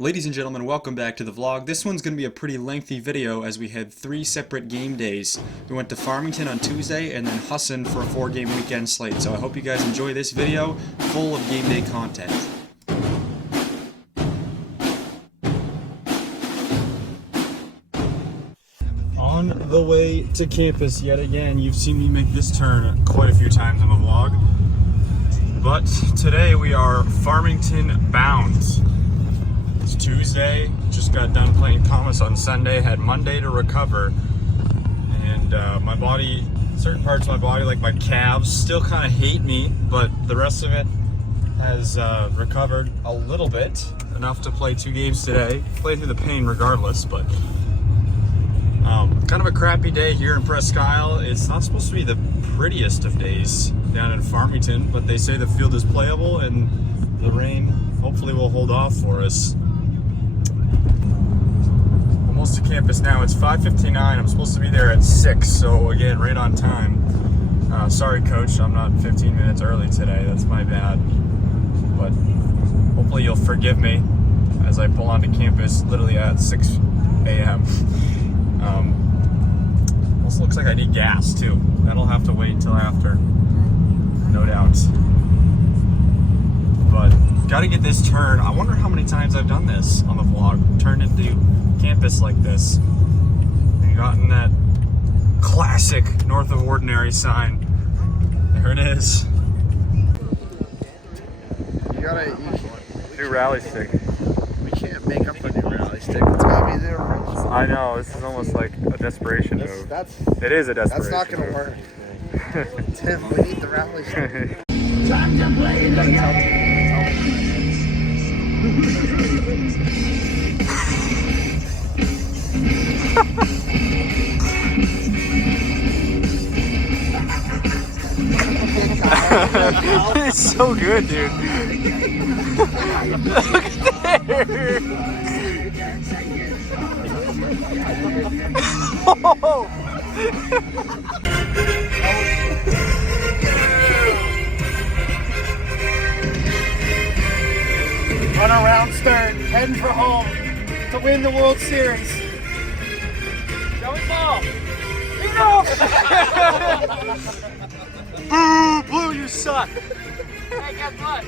Ladies and gentlemen, welcome back to the vlog. This one's going to be a pretty lengthy video as we had 3 separate game days. We went to Farmington on Tuesday and then Husson for a 4-game weekend slate. So I hope you guys enjoy this video full of game day content. On the way to campus yet again. You've seen me make this turn quite a few times in the vlog. But today we are Farmington bound. It's Tuesday, just got done playing tennis on Sunday, had Monday to recover, and my body, certain parts of my body like my calves still kind of hate me, but the rest of it has recovered a little bit, enough to play 2 games today. Play through the pain regardless, but kind of a crappy day here in Presque Isle. It's not supposed to be the prettiest of days down in Farmington, but they say the field is playable and the rain hopefully will hold off for us. Almost to campus now. It's 5:59. I'm supposed to be there at 6, so again, right on time. Sorry, coach, I'm not 15 minutes early today. That's my bad. But hopefully you'll forgive me as I pull onto campus literally at 6 a.m. Also looks like I need gas too. That'll have to wait until after, no doubt. But gotta get this turn. I wonder how many times I've done this on the vlog. Turned into campus like this and gotten that classic North of Ordinary sign. There it is. You gotta New rally stick. We can't make up a new rally stick. It's gotta be the original. I know, this is almost like a desperation move. It is a desperation That's not gonna move. work. Tim, we need the rally stick. Time to play the game. It's so good, dude. Look there. Oh. Run around stern, heading for home to win the World Series. Joey Ball. Boo, Blue, you suck. Hey, guess what?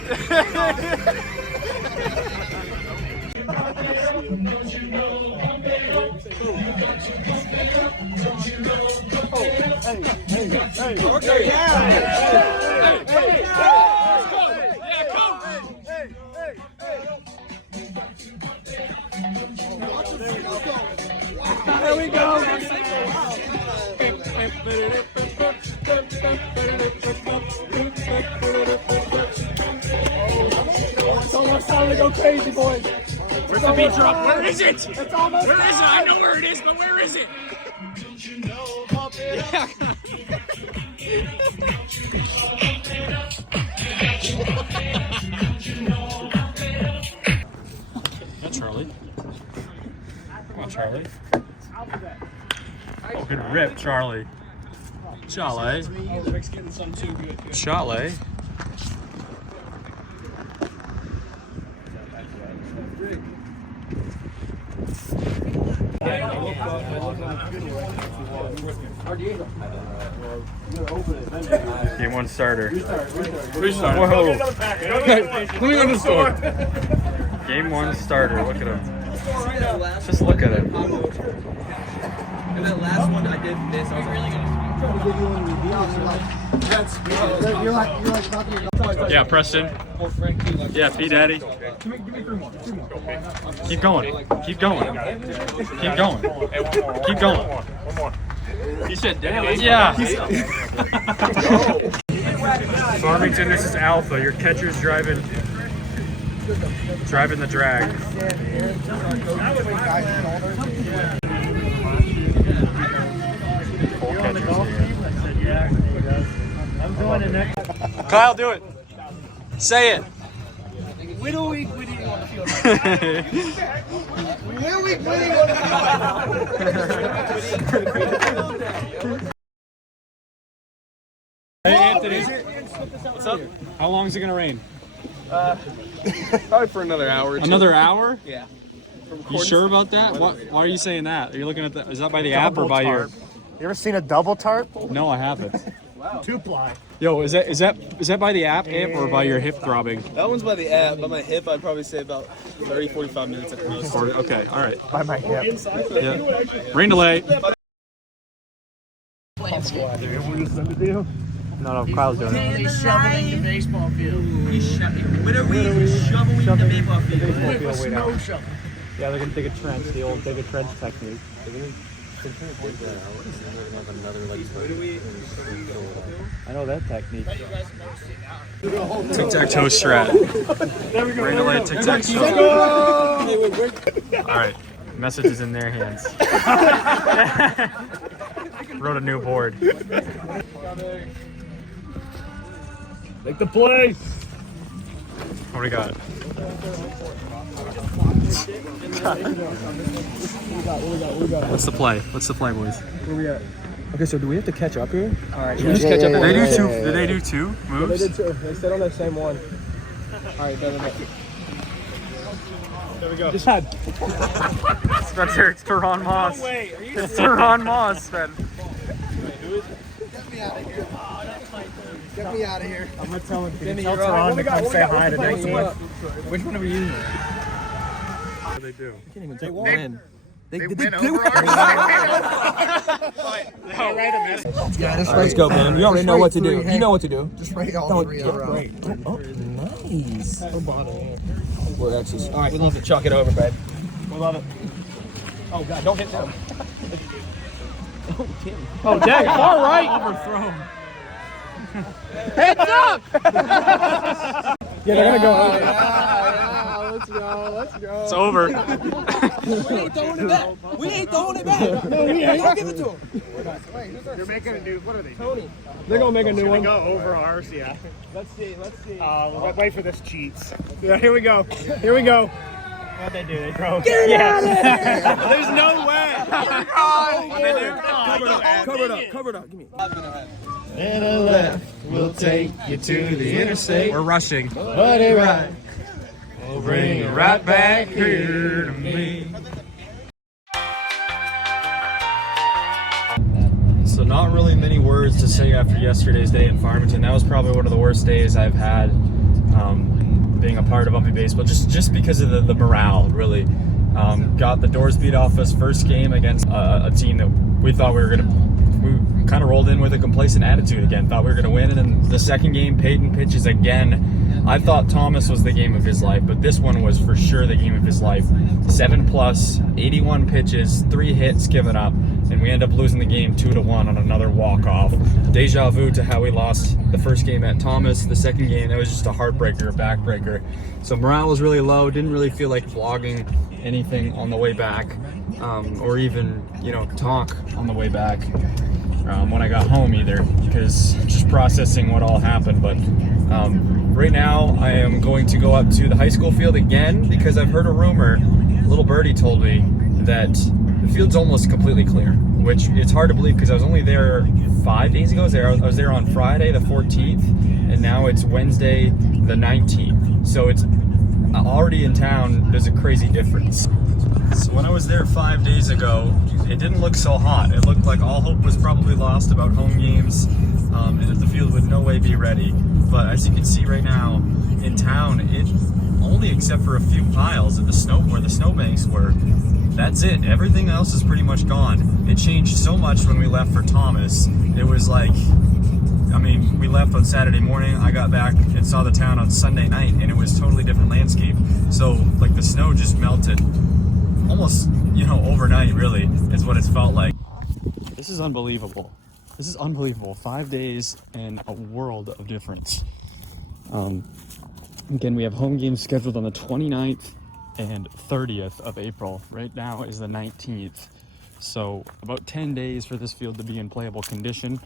There we go. It's almost time to go crazy, boys. Where's the beat drop? Where is it? It's almost Where is it? I know where it is, but where is it? Yeah. Yeah, Charlie. Come on, Charlie. Oh, good rip, Charlie. Charlie. Charlie. Game 1 starter. Whoa. Let me go to the store. Game 1 starter. Look at him. Just look at him. And that last one I did this, I was really gonna. Yeah, Preston. Yeah, P Daddy. Keep going. Keep going. Keep going. Keep going. He said, damn. Yeah. Farmington, this is Alpha. Your catcher's driving the drag. Kyle, do it. Say it. Widow week winning on the field. Widow week winning on the field. Hey, Anthony. What's up? How long is it going to rain? Probably for another hour or two. Another hour? Yeah. You sure about that? Why are you saying that? Are you looking at the? Is that by the app or by your? You ever seen a double tarp? No, I haven't. Two-ply. Yo, is that by the app or by your hip throbbing? That one's by the app. By my hip, I'd probably say about 30, 45 minutes at the most. Okay, all right. By my hip. Yeah. Rain delay. No, Kyle's doing it. He's shoving in the baseball field. When are we shoveling the baseball field? Snow shovel. Yeah, they're gonna dig a trench, the old dig a trench technique. I know that technique. Tic-tac-toe strat. Rain delay, tic-tac-toe. All right, message is in their hands. Wrote a new board. Make the play. What do we got? What's the play? What's the play, boys? Where we at? Okay, so do we have to catch up here? All right. Did they do two moves? They did two. They stayed on that same one. All right, there we go. Just had. Spencer, it's Teron Moss. No way. It's Teron Moss, Ben. Get me out of here. I'm gonna tell him. Jimmy, Tell you're right. Teron to come say hi tonight. Which one are we using? What do they do? They win. They win do over it. Yeah, just Let's go, man. You already know what to do. You know what to do. Just rate all three in a row. Oh, nice. We're X's. All right, we love it. Chalk it over, babe. We love it. Oh, God, don't hit them. Oh, dang, far right. Overthrown. Heads up! Yeah, they're gonna go over. Yeah, let's go. It's over. We ain't throwing it back. No, we ain't. Don't give it to him. You're making a new, what are they? Tony. They're gonna make a new one. Go over ours, yeah. Let's see. Wait for this cheats. Yeah, here we go. Here we go. What'd they do? They drove. Get it out of here! There's no way. Cover it up. Give me. And a left will take you to the interstate. We're rushing. But a right will Bring it right back here to me. So not really many words to say after yesterday's day in Farmington. That was probably one of the worst days I've had being a part of Uppy Baseball, just because of the morale, really. Got the doors beat off us first game against a team that we thought we kind of rolled in with a complacent attitude again. Thought we were going to win, and then the second game, Peyton pitches again. I thought Thomas was the game of his life, but this one was for sure the game of his life. 7+, 81 pitches, 3 hits given up, and we end up losing the game 2-1 on another walk-off. Deja vu to how we lost the first game at Thomas. The second game, that was just a heartbreaker, a backbreaker. So morale was really low. Didn't really feel like vlogging anything on the way back, or even, talk on the way back. When I got home either, because just processing what all happened. But right now I am going to go up to the high school field again, because I've heard a rumor, a little birdie told me, that the field's almost completely clear, which it's hard to believe because I was only there 5 days ago. I was there on Friday the 14th, and now it's Wednesday the 19th. So it's already in town. There's a crazy difference. So when I was there 5 days ago, it didn't look so hot. It looked like all hope was probably lost about home games, and that the field would no way be ready. But as you can see right now, in town, it only except for a few piles at the snow where the snowbanks were, that's it. Everything else is pretty much gone. It changed so much when we left for Thomas. It was like, we left on Saturday morning. I got back and saw the town on Sunday night, and it was totally different landscape. So like the snow just melted. Almost, overnight, really, is what it's felt like. This is unbelievable. This is unbelievable. 5 days and a world of difference. Again, we have home games scheduled on the 29th and 30th of April. Right now is the 19th. So about 10 days for this field to be in playable condition.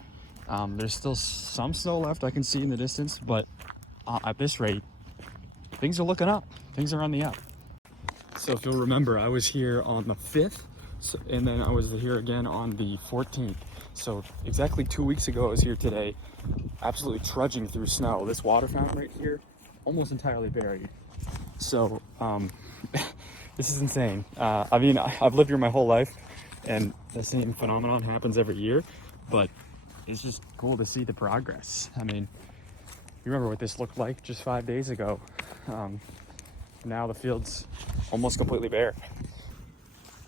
There's still some snow left I can see in the distance, but at this rate, things are looking up. Things are on the up. So if you'll remember, I was here on the 5th, and then I was here again on the 14th. So exactly 2 weeks ago, I was here today, absolutely trudging through snow. This water fountain right here almost entirely buried. So this is insane. I mean, I've lived here my whole life, and the same phenomenon happens every year, but it's just cool to see the progress. I mean, you remember what this looked like just 5 days ago. Now the field's almost completely bare.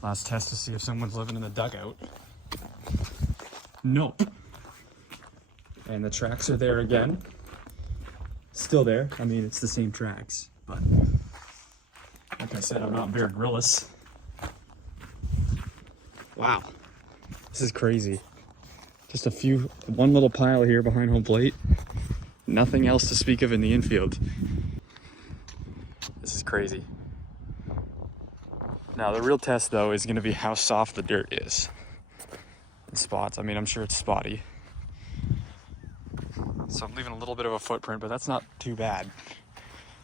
Last test to see if someone's living in the dugout. Nope. And the tracks are there again. Still there. I mean, it's the same tracks, but like I said, I'm not Bear Grylls. Wow. This is crazy. Just one little pile here behind home plate. Nothing else to speak of in the infield. This is crazy. Now the real test though is gonna be how soft the dirt is. In spots, I mean, I'm sure it's spotty. So I'm leaving a little bit of a footprint, but that's not too bad.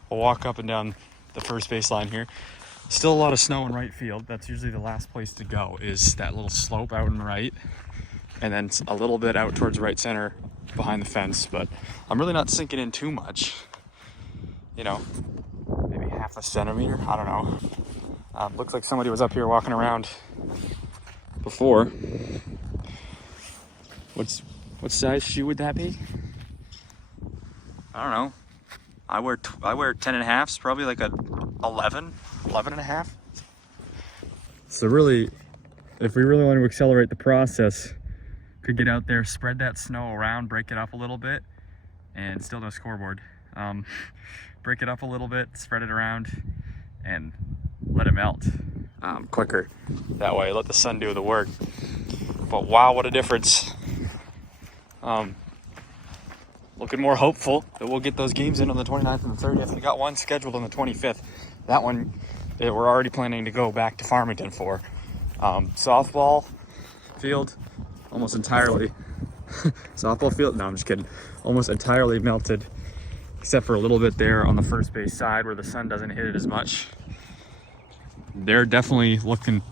We'll walk up and down the first base line here. Still a lot of snow in right field. That's usually the last place to go, is that little slope out in right. And then a little bit out towards right center behind the fence, but I'm really not sinking in too much. You know, maybe half a centimeter, I don't know. Looks like somebody was up here walking around before. What size shoe would that be? I don't know. I wear 10 and a halves, probably like a 11 and a half. So really, if we really want to accelerate the process, could get out there, spread that snow around, break it up a little bit, and still no scoreboard. Break it up a little bit, spread it around, and let it melt quicker. That way, let the sun do the work. But wow, what a difference. Looking more hopeful that we'll get those games in on the 29th and the 30th. We got one scheduled on the 25th. That one that we're already planning to go back to Farmington for. Softball field, almost entirely. Softball field, no, I'm just kidding. Almost entirely melted, except for a little bit there on the first base side where the sun doesn't hit it as much. They're definitely looking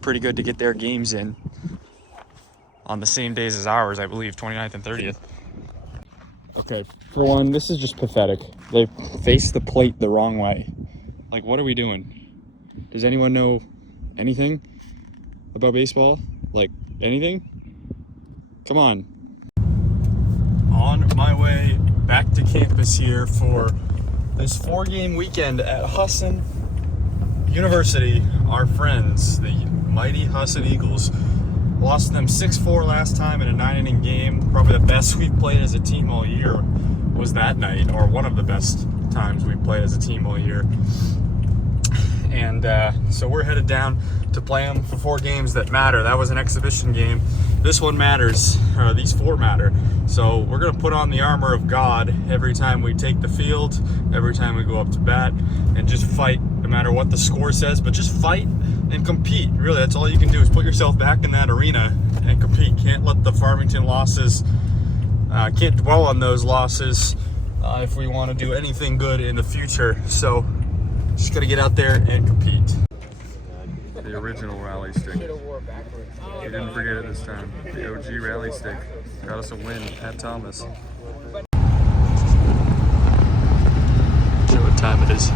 pretty good to get their games in on the same days as ours, I believe, 29th and 30th. Okay, for one, this is just pathetic. They faced the plate the wrong way. Like, what are we doing? Does anyone know anything about baseball? Like, anything? Come on. On my way back to campus here for this 4-game weekend at Husson University. Our friends, the mighty Husson Eagles, lost them 6-4 last time in a 9-inning game. Probably the best we've played as a team all year was that night, or one of the best times we've played as a team all year. And so we're headed down to play them for 4 games that matter. That was an exhibition game. This one matters, or these 4 matter. So we're gonna put on the armor of God every time we take the field, every time we go up to bat, and just fight no matter what the score says, but just fight and compete. Really, that's all you can do, is put yourself back in that arena and compete. Can't let the Farmington losses, can't dwell on those losses if we want to do anything good in the future. So just gotta get out there and compete. The original rally stick. We didn't forget it this time. The OG rally stick got us a win at Thomas. See what time it is.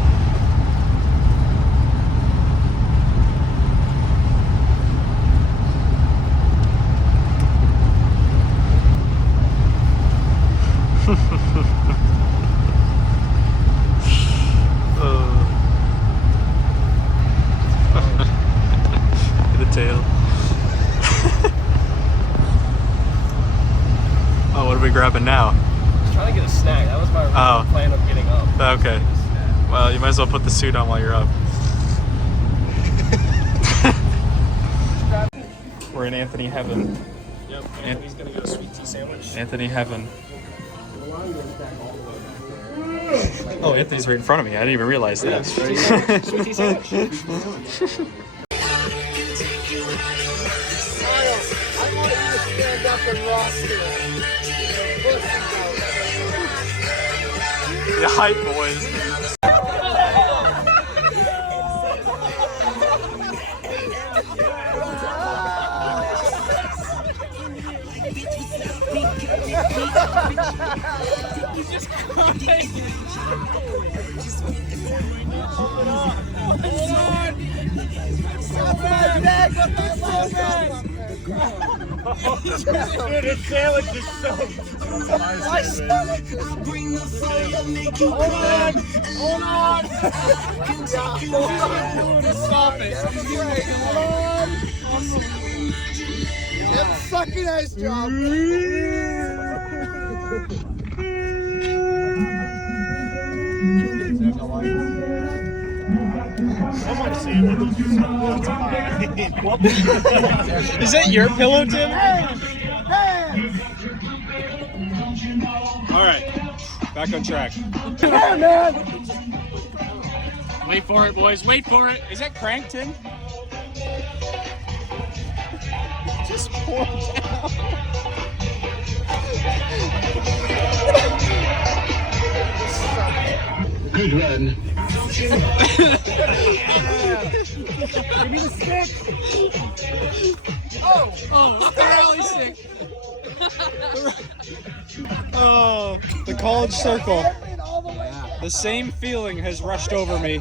The tail. Oh, what are we grabbing now? I was trying to get a snack. That was my plan of getting up. Okay. Well, you might as well put the suit on while you're up. We're in Anthony Heaven. Yep. Anthony's gonna get a sweet tea sandwich. Anthony Heaven. Oh, Anthony's right in front of me. I didn't even realize that. Sweet tea sandwich. The hype boys. He's just crying. Dude, his sandwich is soaked. Hold on! Hold on! Stop it! Hold on! That's a fucking nice job! Is that your pillow, Tim? All right, back on track. Wait for it, boys. Wait for it. Is that crank, Tim? Just pour it down. Good run. Give me the stick. Oh, the rally stick. Oh, the college circle. The same feeling has rushed over me.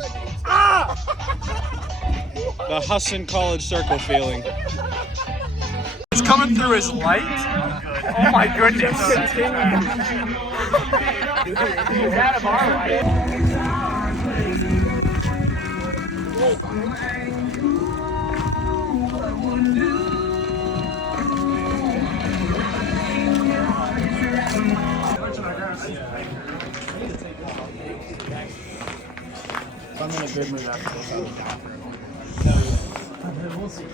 The Husson college circle feeling. It's coming through his light. Oh my goodness. He's out of our life. I'm in a good mood after this. We'll see.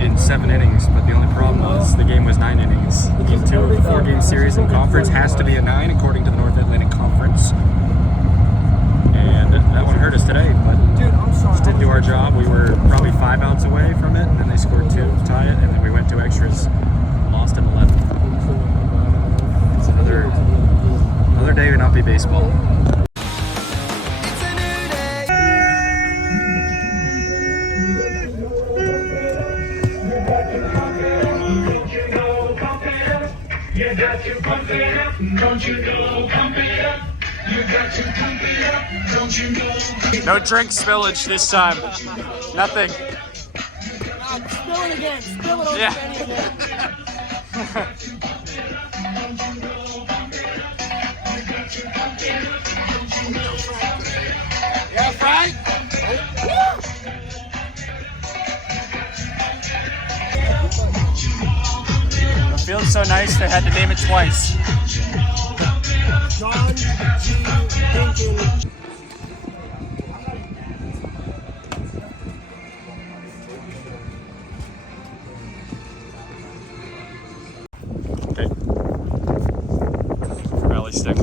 In 7 innings, but the only problem was the game was 9 innings. Game 2 of the 4-game series in conference has to be a 9 according to the North Atlantic Conference. And that one hurt us today, but just didn't do our job. We were probably 5 outs away from it, and then they scored 2 to tie it, and then we went to extras, lost in 11. It's another day to not be baseball. You got to pump it up, don't you know? Pump it up. You got to pump it up, don't you know? No drink spillage this time. Nothing. Spill it again. Spill it over Yeah. again. Yeah, Frank? It feels so nice they had to name it twice. John G. Lincoln. Okay. Rally stick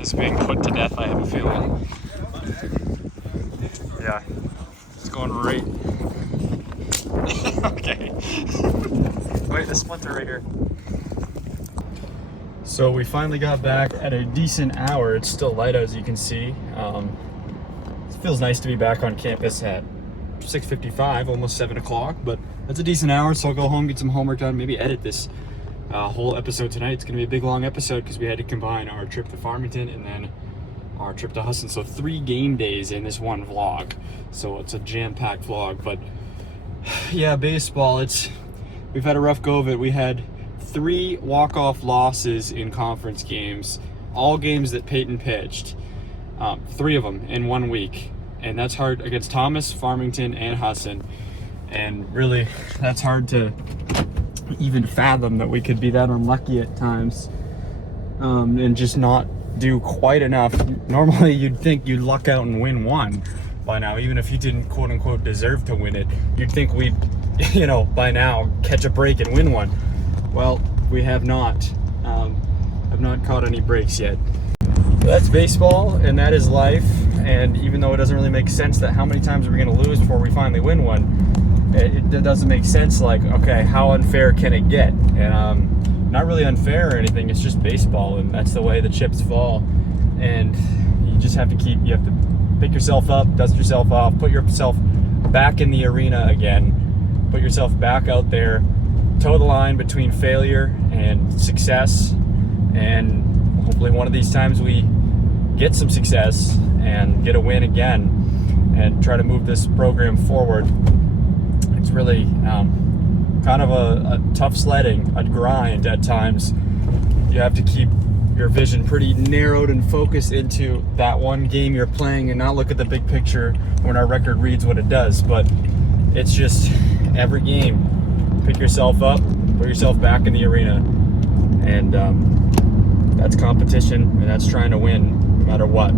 is being put to death, I have a feeling. Yeah. It's going right. Okay. Wait, the splinter right here. So we finally got back at a decent hour. It's still light, as you can see. It feels nice to be back on campus at 6:55, almost 7 o'clock, but that's a decent hour, so I'll go home, get some homework done, maybe edit this whole episode tonight. It's gonna be a big, long episode because we had to combine our trip to Farmington and then our trip to Husson. So 3 game days in this one vlog. So it's a jam-packed vlog, but yeah, baseball, we've had a rough go of it. We had 3 walk-off losses in conference games, all games that Peyton pitched, 3 of them in 1 week, and that's hard against Thomas, Farmington, and Husson. And really, that's hard to even fathom that we could be that unlucky at times, and just not do quite enough. Normally, you'd think you'd luck out and win 1 by now, even if you didn't quote-unquote deserve to win it. You'd think we'd, by now catch a break and win 1. Well, we have not. Have not caught any breaks yet. That's baseball, and that is life. And even though it doesn't really make sense that how many times are we going to lose before we finally win one, it doesn't make sense. Like, okay, how unfair can it get? And not really unfair or anything. It's just baseball, and that's the way the chips fall. And you just have to you have to pick yourself up, dust yourself off, put yourself back in the arena again, put yourself back out there, toe the line between failure and success, and hopefully one of these times we get some success and get a win again and try to move this program forward. It's really kind of a tough sledding, a grind at times. You have to keep your vision pretty narrowed and focused into that one game you're playing and not look at the big picture when our record reads what it does. But it's just every game, pick yourself up, put yourself back in the arena, and that's competition, and that's trying to win no matter what.